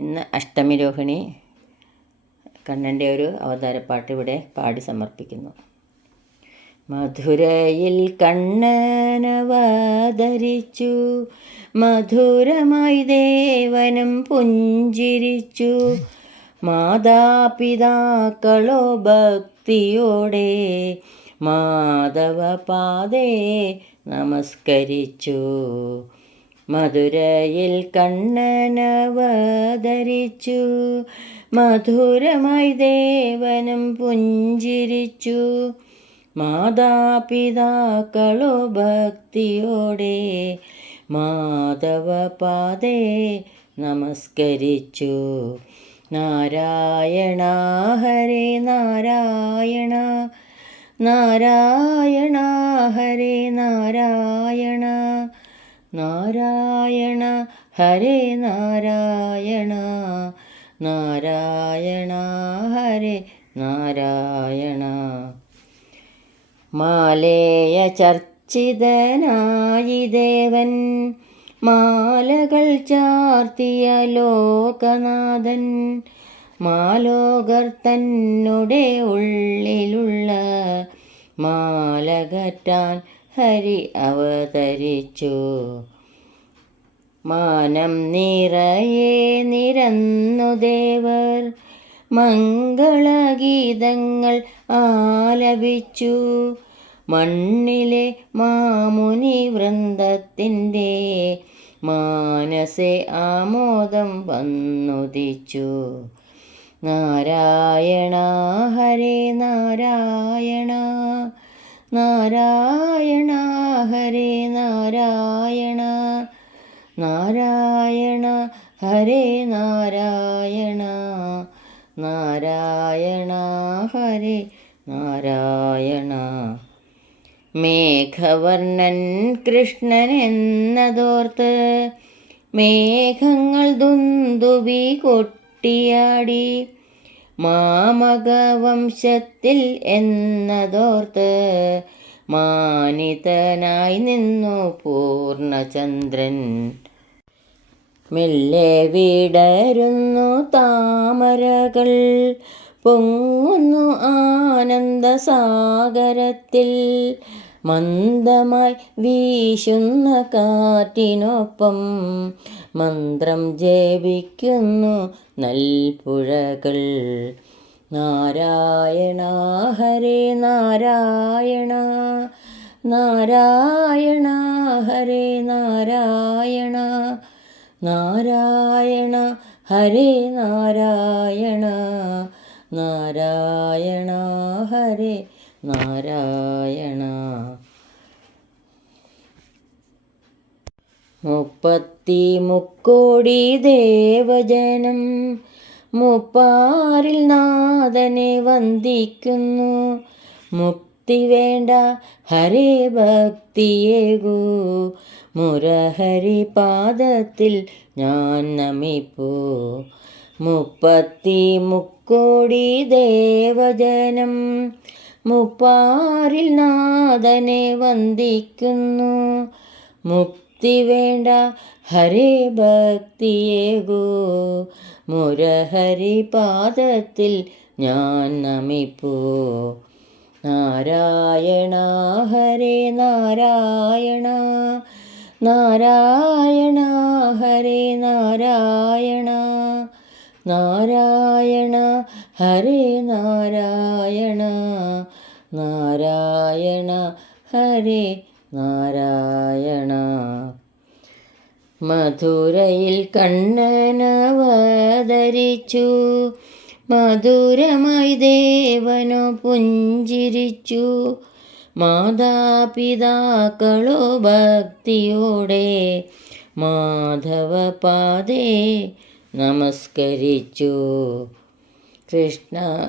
ഇന്ന് അഷ്ടമി രോഹിണി കണ്ണന്റെ ഒരു അവതാരപ്പാട്ട് ഇവിടെ പാടി സമർപ്പിക്കുന്നു. മധുരയിൽ കണ്ണനവതരിച്ചു മധുരമായി ദേവനും പുഞ്ചിരിച്ചു. മാതാപിതാക്കളോ ഭക്തിയോടെ മാധവപാതേ നമസ്കരിച്ചു. മധുരയിൽ കണ്ണനവതരിച്ചു. മധുരമായി ദേവനും പുഞ്ചിരിച്ചു. മാതാപിതാക്കളോ ഭക്തിയോടെ മാധവപാതേ നമസ്കരിച്ചു. നാരായണ ഹരേ നാരായണ. നാരായണ ഹരേ നാരായണ. നാരായണ ഹരേ നാരായണ. നാരായണ ഹരേ നാരായണ. മാലേയ ചർച്ചിതനായി ദേവൻ മാലകൾ ചാർത്തിയ ലോകനാഥൻ. മാലോകർ തന്നുടെ ഉള്ളിലുള്ള മാലകറ്റാൻ ഹരി അവതരിച്ചു. മാനം നിറയെ നിരന്നു ദേവർ. മംഗളഗീതങ്ങൾ ആലപിച്ചു. മണ്ണിലെ മാമുനി വൃന്ദത്തിന്റെ മാനസെ ആമോദം വന്നുദിച്ചു. നാരായണ ഹരേ നാരായണ. നാരായണ ഹരേ നാരായണ. നാരായണ ഹരേ നാരായണ. നാരായണ ഹരേ നാരായണ. മേഘവർണൻ കൃഷ്ണൻ എന്നതോർത്ത് മേഘങ്ങൾ ദുന്ദുബി കൊട്ടിയാടി. മാമകവംശത്തിൽ എന്നതോർത്ത് മാനിതനായി നിന്നു പൂർണചന്ദ്രൻ മെല്ലെ വിടരുന്നു താമരകൾ പൊങ്ങുന്നു ആനന്ദസാഗരത്തിൽ. മന്ദമായി വീശുന്ന കാറ്റിനൊപ്പം മന്ത്രം ജപിക്കുന്നു നൽപുഴകൾ നാരായണ ഹരേ നാരായണ നാരായണ ഹരേ നാരായണ നാരായണ ഹരേ നാരായണ നാരായണ ഹരേ നാരായണ. മുപ്പത്തി മുക്കോടി ദേവജനം മുപ്പാറിൽ നാഥനെ വന്ദിക്കുന്നു. മുക്തി വേണ്ട ഹരേ ഭക്തിയേകൂ മുരഹരി പാദത്തിൽ ഞാൻ നമിപ്പൂ. മുപ്പത്തി മുക്കോടി ദേവജനം മുപ്പാറിൽ നാഥനെ വന്ദിക്കുന്നു. മുക്തി വേണ്ട ഹരേ ഭക്തിയേകൂ. മുരഹരി പാദത്തിൽ ഞാൻ നമിപ്പൂ. നാരായണ ഹരേ നാരായണ. നാരായണ ഹരേ നാരായണ. നാരായണ ഹരേ നാരായണ. നാരായണ ഹരേ നാരായണ. മധുരയിൽ കണ്ണനവതരിച്ചു മധുരമായി ദേവനു പുഞ്ചിരിച്ചു. മാതാപിതാക്കളോ ഭക്തിയോടെ മാധവപാതേ നമസ്കരിച്ചു. കൃഷ്ണ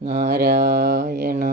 നാരായണ